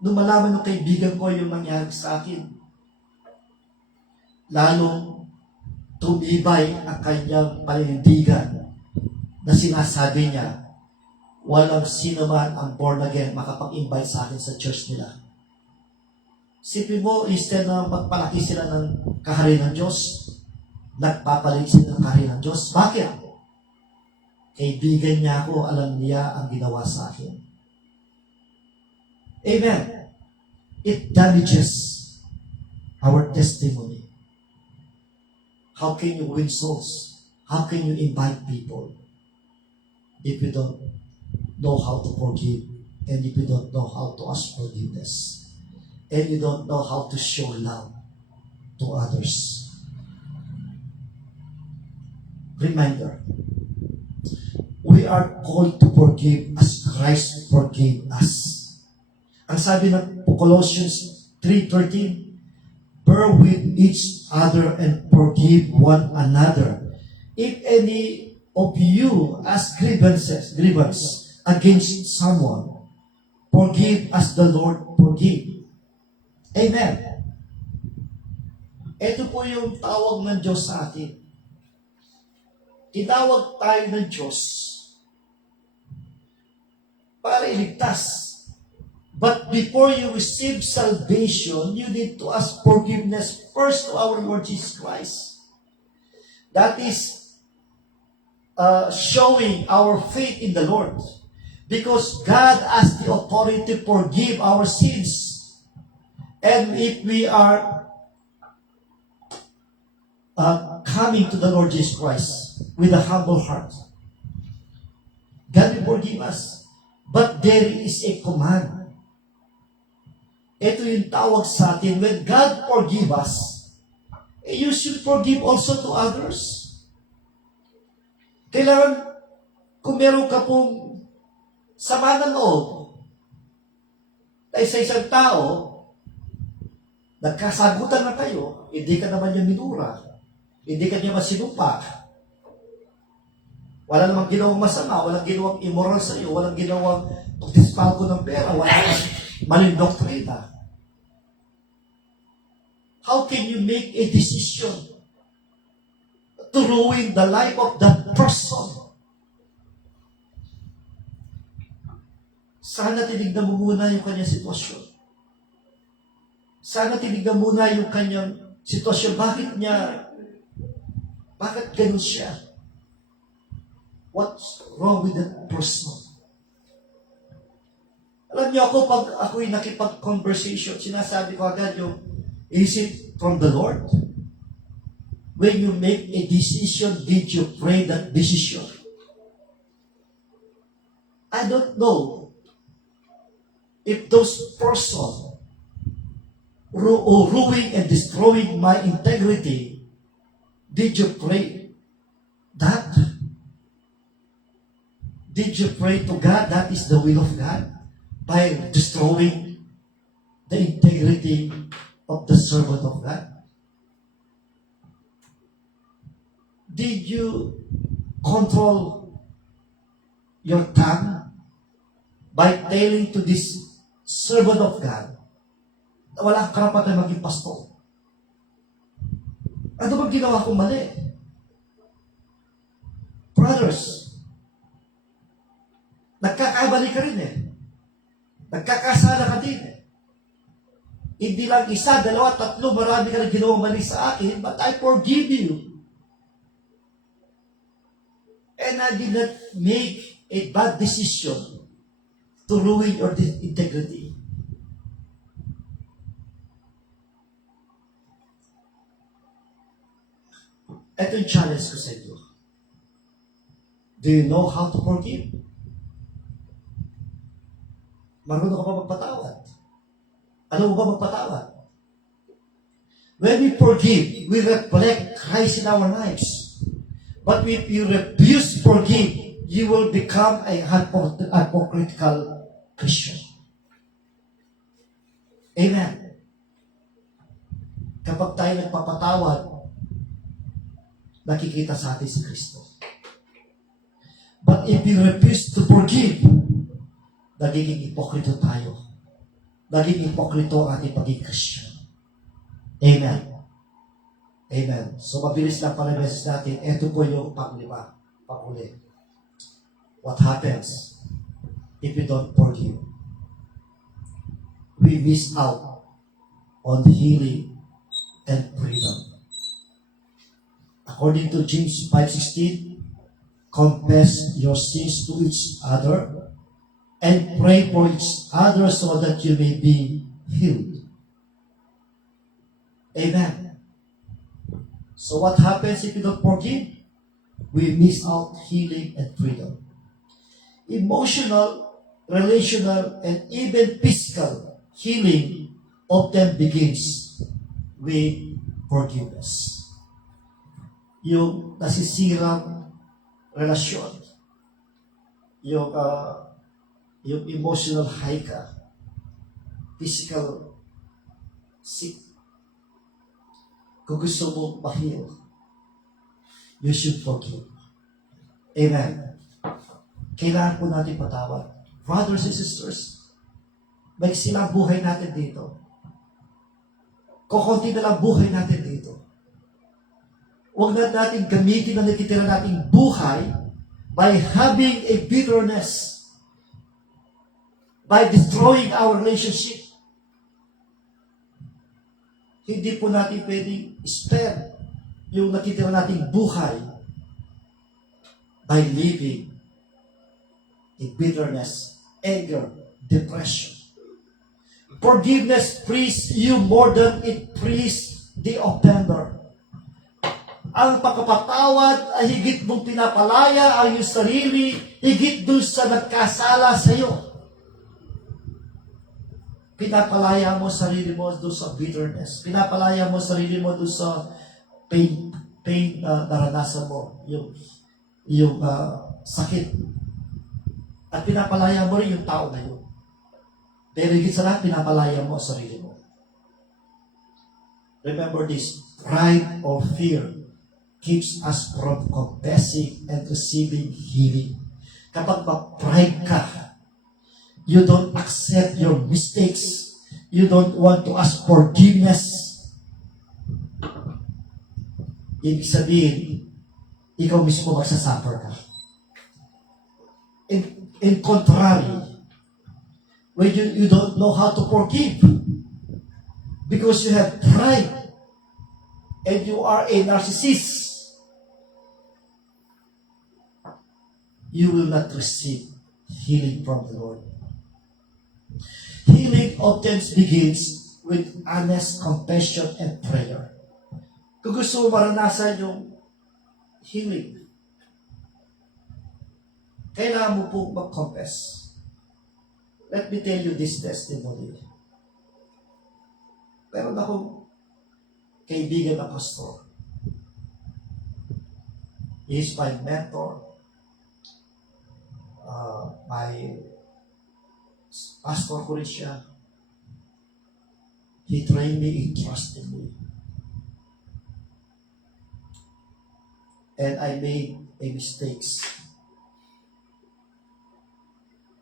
Nung malaman ng kaibigan ko yung nangyari sa akin, lalong tumibay ang kanyang paninindigan na sinasabi niya, walang sino man ang born again makapag-invite sa akin sa church nila. Sipin mo, instead na magpalaki sila ng kaharian ng Diyos, nagpapalit sila ng kaharian ng Diyos. Bakit? Kaibigan niya ako, alam niya ang ginawa sa akin. Amen. It damages our testimony. How can you win souls? How can you invite people if you don't know how to forgive and if you don't know how to ask forgiveness? And you don't know how to show love to others. Reminder, we are called to forgive as Christ forgave us. Ang sabi ng Colossians 3:13, bear with each other and forgive one another. If any of you has grievance against someone, forgive as the Lord forgave. Amen. Ito po yung tawag ng Diyos sa atin. Tinawag tayo ng Diyos para iligtas. But before you receive salvation, you need to ask forgiveness first to our Lord Jesus Christ. That is showing our faith in the Lord. Because God has the authority to forgive our sins. And if we are coming to the Lord Jesus Christ with a humble heart, God will forgive us. But there is a command. Ito yung tawag sa atin. When God forgive us, you should forgive also to others. Kailangan, kung meron ka pong sama ng loob sa isang tao, nagkasagutan na kayo, hindi ka naman niya minura, hindi ka niya masinumpa, wala namang ginawang masama, walang ginawang immoral sa iyo, walang ginawang pagdispalko ng pera, wala namang maling doktrina. How can you make a decision to ruin the life of that person? Sana tinignan mo muna yung kanyang sitwasyon. Sana tinignan muna yung kanyang sitwasyon. Bakit ganun siya? What's wrong with that person? Alam niyo ako, pag ako'y nakipag-conversation, sinasabi ko agad yung, is it from the Lord? When you make a decision, did you pray that decision? I don't know if those persons ruining and destroying my integrity, did you pray that? Did you pray to God? That is the will of God. By destroying the integrity of the servant of God? Did you control your tongue by telling to this servant of God na wala kang karapatan maging pastor? Ano bang ginawa kong mali? Brothers, nagkakamali ka rin eh. Nagkakasala ka din eh. Hindi lang isa, dalawa, tatlo, marami ka na ginawang mali sa akin, but I forgive you. And I did not make a bad decision to ruin your integrity. Ito yung challenge ko sa inyo. Do you know how to forgive? Marunong ka ba magpatawad? Alam mo ba magpatawad? When we forgive, we reflect Christ in our lives. But if you refuse to forgive, you will become a hypocritical Christian. Amen. Kapag tayo nagpapatawad, nakikita sa atin si Kristo. But if you refuse to forgive, nagiging ipokrito tayo. Nagiging ipokrito ang ating pagiging Christian. Amen. Amen. So, mabilis lang pala message natin. Ito po yung panglima, panghuli. What happens if you don't forgive? We miss out on healing and freedom. According to James 5:16, confess your sins to each other and pray for each other so that you may be healed. Amen. So what happens if you don't forgive? We miss out healing and freedom. Emotional, relational, and even physical healing often begins with forgiveness. Yung nasisirang relasyon, yung emotional high ka, physical sick, kung gusto mo ma-heal, you should forgive. Amen. Kailangan po natin patawad. Brothers and sisters, may silang buhay natin dito. Kukunti na lang buhay natin dito. Huwag na natin gamitin ang nakitira nating buhay by having a bitterness, by destroying our relationship. Hindi po natin pwedeng spend yung nakitira nating buhay by living in bitterness, anger, depression. Forgiveness frees you more than it frees the offender. Ang pagkapatawad ay higit mong pinapalaya ang iyong sarili, higit dun sa nagkasala sa iyo. Pinapalaya mo sarili mo doon sa bitterness. Pinapalaya mo sarili mo doon sa pain na naranasan mo. Yung sakit. At pinapalaya mo rin yung tao na yun. Pero higit sa lahat, pinapalaya mo sarili mo. Remember this, pride or fear keeps us from confessing and receiving healing. Kapag ma-pride ka, you don't accept your mistakes. You don't want to ask forgiveness. Ibig sabihin, ikaw mismo magsasuffer ka. In contrary, when you don't know how to forgive, because you have pride and you are a narcissist, you will not receive healing from the Lord. Healing often begins with honest confession and prayer. Kung gusto mo maranasan yung healing, kailangan mo po mag-confess. Let me tell you this testimony. Meron akong kaibigan na pastor. He is my mentor. My pastor ko rin siya. He trained me, he trusted me. And I made a mistakes.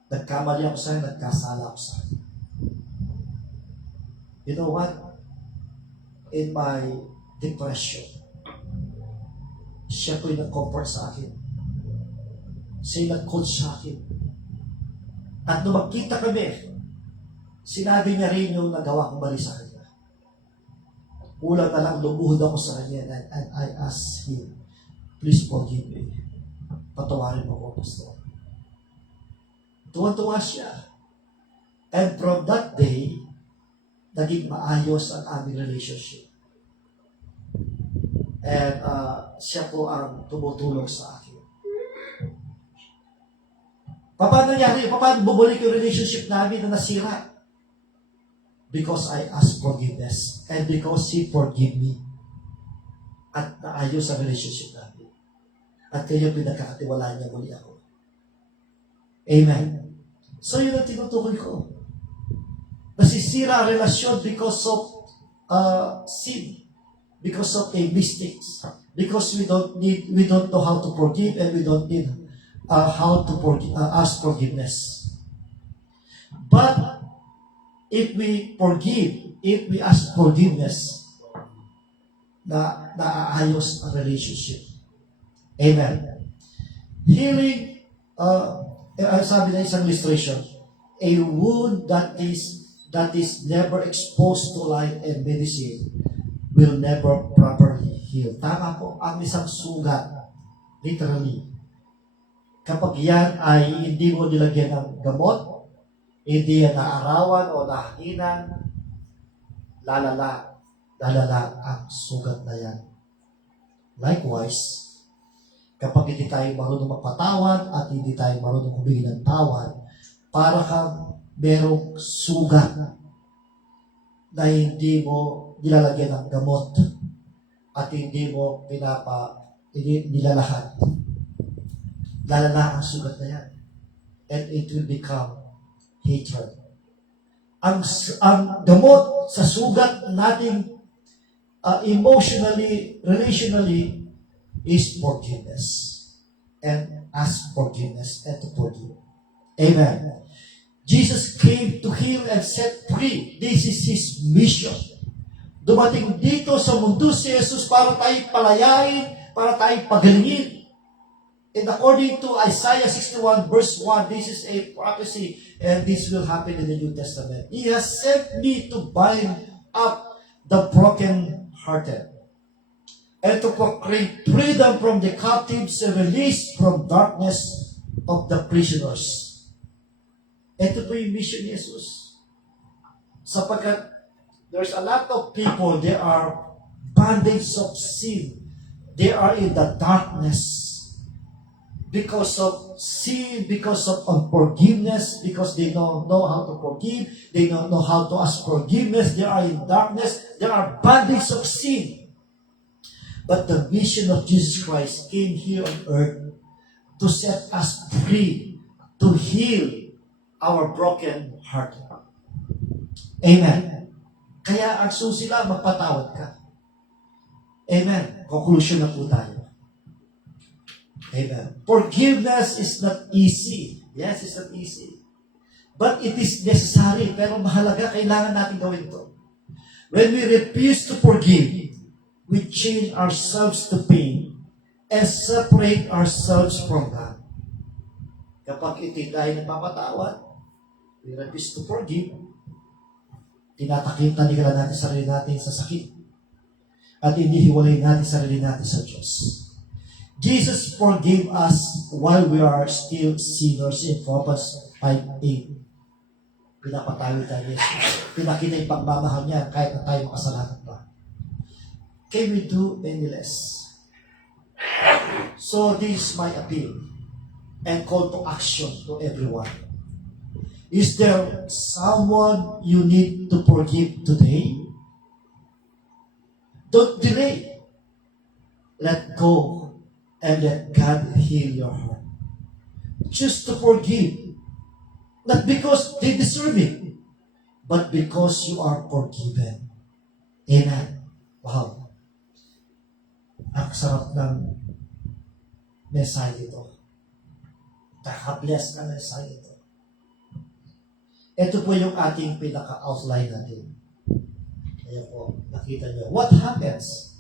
Nagkamali ako sa'yo, nagkasala ako sa'yo. You know what? In my depression, siya po'y nag-comfort sa akin. Siya nag-coach sa akin. At nung magkita kami, sinabi niya rin yung nagawa kong mali sa kanya. Ulang na lang, lumuhod ako sa kanya and I asked him, please forgive me. Patawarin mo ko, pastor. Tuwa-tuwa siya. And from that day, naging maayos ang aming relationship. And siya po ang tumutulong sa akin. Paano nangyari? Paano bumalik yung relationship namin na nasira? Because I asked forgiveness. And because He forgive me. At naayos ang relationship namin. At kayo pinagkakatiwalaan niya muli ako. Amen. So yun ang tinutukoy ko. Nasisira ang relasyon because of sin. Because of a mistakes. Because we don't know how to forgive and we don't need how to ask forgiveness. But if we forgive, if we ask forgiveness, naayos ang relationship. Amen. Healing, sabi na isang illustration, a wound that is never exposed to light and medicine will never properly heal. Tama po, ang isang sugat, literally, kapag yan ay hindi mo nilagyan ng gamot, hindi yan naarawan o nahinan, lalala ang sugat na yan. Likewise, kapag hindi tayo marunong magpatawad at hindi tayo marunong humingi ng tawad, para kang merong sugat na hindi mo nilalagyan ng gamot at hindi mo nilalahat. Lalala ang sugat na yan. And it will become hatred. Ang gamot sa sugat natin emotionally, relationally, is forgiveness. And ask forgiveness and to forgive. Amen. Jesus came to heal and set free. This is His mission. Dumating dito sa mundo si Jesus para tayo palayain, para tayo pagalingin. And according to Isaiah 61 verse 1, this is a prophecy and this will happen in the New Testament. He has sent me to bind up the broken-hearted and to proclaim freedom from the captives and release from darkness of the prisoners. Ito po yung mission ni Jesus. Sapagkat there's a lot of people, they are bondage of sin. They are in the darkness because of sin, because of unforgiveness, because they don't know how to forgive, they don't know how to ask forgiveness, they are in darkness, they are bondage of sin. But the mission of Jesus Christ came here on earth to set us free, to heal our broken heart. Amen. Kaya ang susi lang, magpatawad ka. Amen. Conclusion na po tayo. Amen. Forgiveness is not easy. Yes, it's not easy. But it is necessary. Pero mahalaga, kailangan natin gawin ito. When we refuse to forgive, we change ourselves to pain and separate ourselves from God. Kapag iti tayo nagpapatawad, we refuse to forgive, Tinatakip na natin sarili natin sa sakit. At inihiwalay natin sarili natin sa Diyos. Jesus forgave us while we are still sinners in Romans 5:8. Pinapatawid tayo ni Jesus. Pinakita yung pagmamahal niya kahit na tayo makasalanan pa. Can we do any less? So this is my appeal and call to action to everyone. Is there someone you need to forgive today? Don't delay. Let go and let God heal your heart. Choose to forgive. Not because they deserve it, but because you are forgiven. Amen. Wow. Ang sarap ng mensahe ito. Nakabless ka ng mensahe ito. Ito po yung ating pinaka-outline natin. Ayan po, nakita niyo. What happens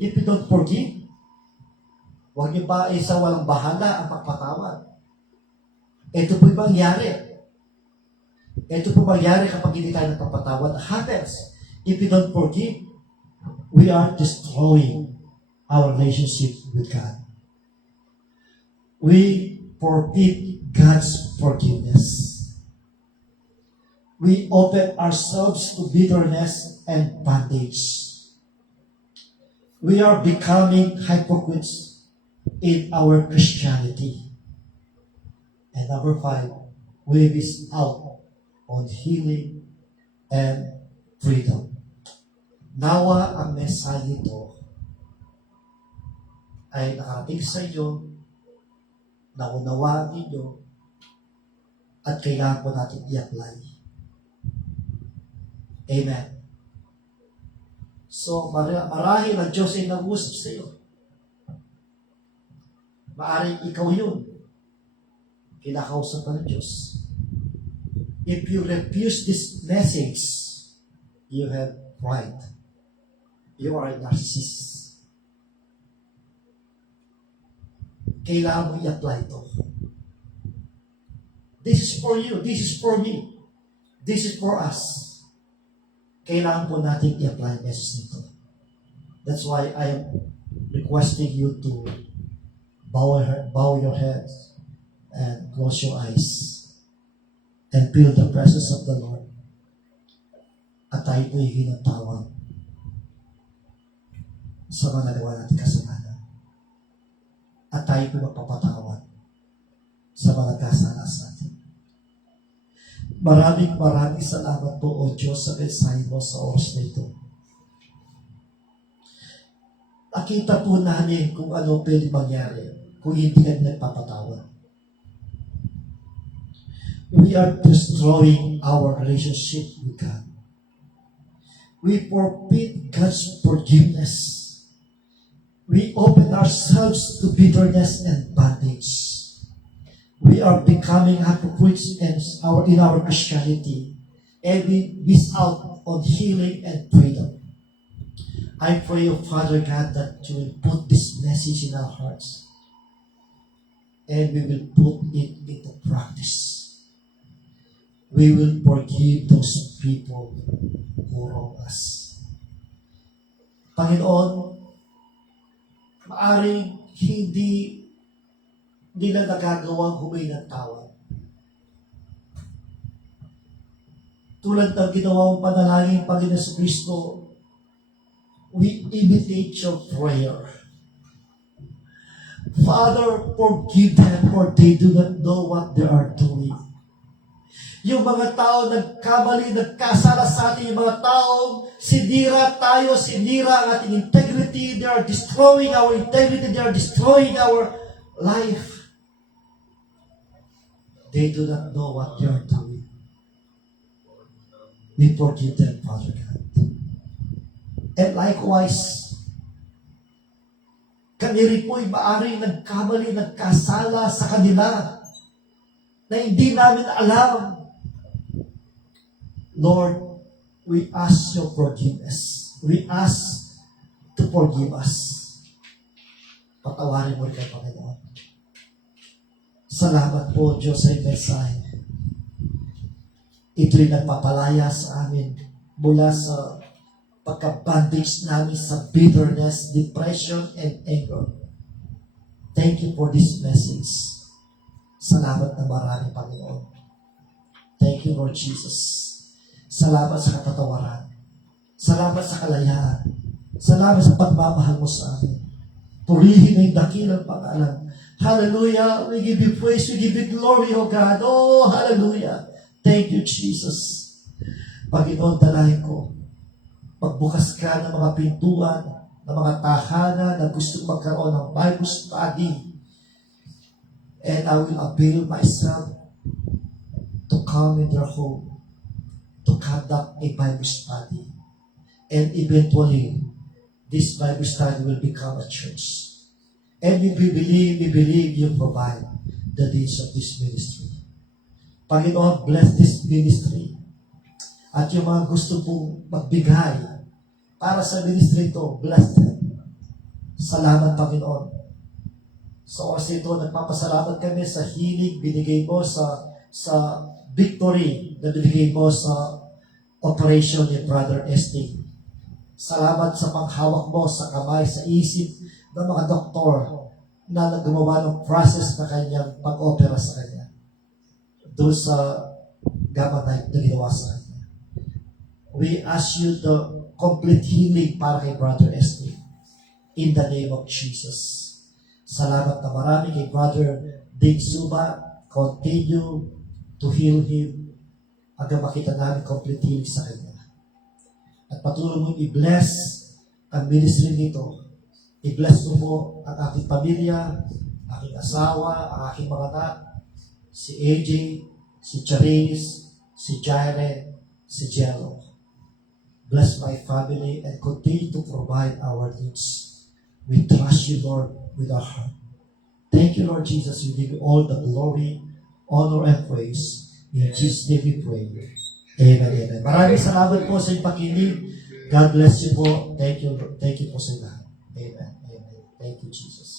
if you don't forgive? Huwag niyo ba isa walang bahala ang pagpatawad? Ito po yung mangyari. Ito po mangyari kapag hindi tayo nagpapatawad. What happens if we don't forgive? We are destroying our relationship with God. We forfeit God's forgiveness. We open ourselves to bitterness and bondage. We are becoming hypocrites in our Christianity. And number 5, we miss out on healing and freedom. Nawa ang mensahe ito ay nakarating sa inyo, naunawaan ninyo, at kailangan po natin i-apply. Amen. So, marahil ang Diyos ay nag-usap sa iyo. Maaring ikaw yun. Kinakausap ng Diyos. If you refuse this message, you have pride. You are a narcissist. Kailangan mo i-apply ito. This is for you. This is for me. This is for us. Kailangan po natin i-apply message nito. That's why I am requesting you to bow your heads and close your eyes and feel the presence of the Lord. At tayo po'y hinatawag sa mga nagawa natin kasalanan. At tayo po'y magpapatawad sa mga kasalas natin. Maraming salamat po, O Diyos, sa mensahe mo sa oras na ito. Nakita po namin kung ano pwede mangyari kung hindi ka nagpapatawad. We are destroying our relationship with God. We forfeit God's forgiveness. We open ourselves to bitterness and bondage. We are becoming hypocrites in our Christianity, and we miss out on healing and freedom. I pray, O Father God, that you will put this message in our hearts, and we will put it into practice. We will forgive those people who wrong us. Panginoon, maaring hindi nila nagagawang humingi ng tawad. Tulad ng ginawa mong panalangin, Panginoon sa Kristo, we imitate your prayer. Father, forgive them for they do not know what they are doing. Yung mga tao nagkamali, nagkasala sa atin, yung mga taong sinira tayo, sinira ang ating integrity, they are destroying our integrity, they are destroying our life. They do not know what they are doing. We forgive them, Father God. And likewise, kami rin po'y maaaring nagkamali, nagkasala sa kanila na hindi namin alam. Lord, we ask your forgiveness. We ask to forgive us. Patawarin mo rin kayo, Panginoon. Salamat po, Diyos, sa mensahe. Ito'y nagpapalaya sa amin mula sa pagka-bandage namin sa bitterness, depression, and anger. Thank you for this message. Salamat na marami, Panginoon. Thank you, Lord Jesus. Salamat sa katatawaran. Salamat sa kalayaan. Salamat sa pagmamahal mo sa amin. Purihin ang dakilang pangalan. Hallelujah. We give you praise. We give you glory, O God. Oh, hallelujah. Thank you, Jesus. Panginoon, dalahin ko. Pagbukas ka ng mga pintuan, ng mga tahanan na gusto magkaroon ng Bible study. And I will avail myself to come in their home, to conduct a Bible study. And eventually, this Bible study will become a church. And we believe you provide the needs of this ministry. Panginoon, bless this ministry. At yung mga gusto pong magbigay para sa ministry ito, bless them. Salamat, Panginoon. Sa oras ito, nagpapasalamat kami sa hilig binigay mo sa victory na binigay mo sa operation ni Brother Esting. Salamat sa panghawak mo sa kamay, sa isip ng mga doktor na naggumawa ng process na kanyang pag-opera sa kanya. Doon sa gamma knife na ginawa sa kanya. We ask you the complete healing para kay Brother Esting. In the name of Jesus. Salamat na marami kay Brother Dave Suba. Continue to heal him hanggang makita namin complete healing sa kanya. At patuloy mong i-bless ang ministry nito. I-bless mo ang aking pamilya, aking asawa, ang aking mga anak, si AJ, si Charis, si Jairen, si Jello. Bless my family and continue to provide our needs. We trust you, Lord, with our heart. Thank you, Lord Jesus. We give you all the glory, honor, and praise. In Jesus' name we pray. Amen, amen. Maraming salamat po sa inyong pakinig. God bless you po. Thank you po sa lahat. Amen, amen. Thank you, Jesus.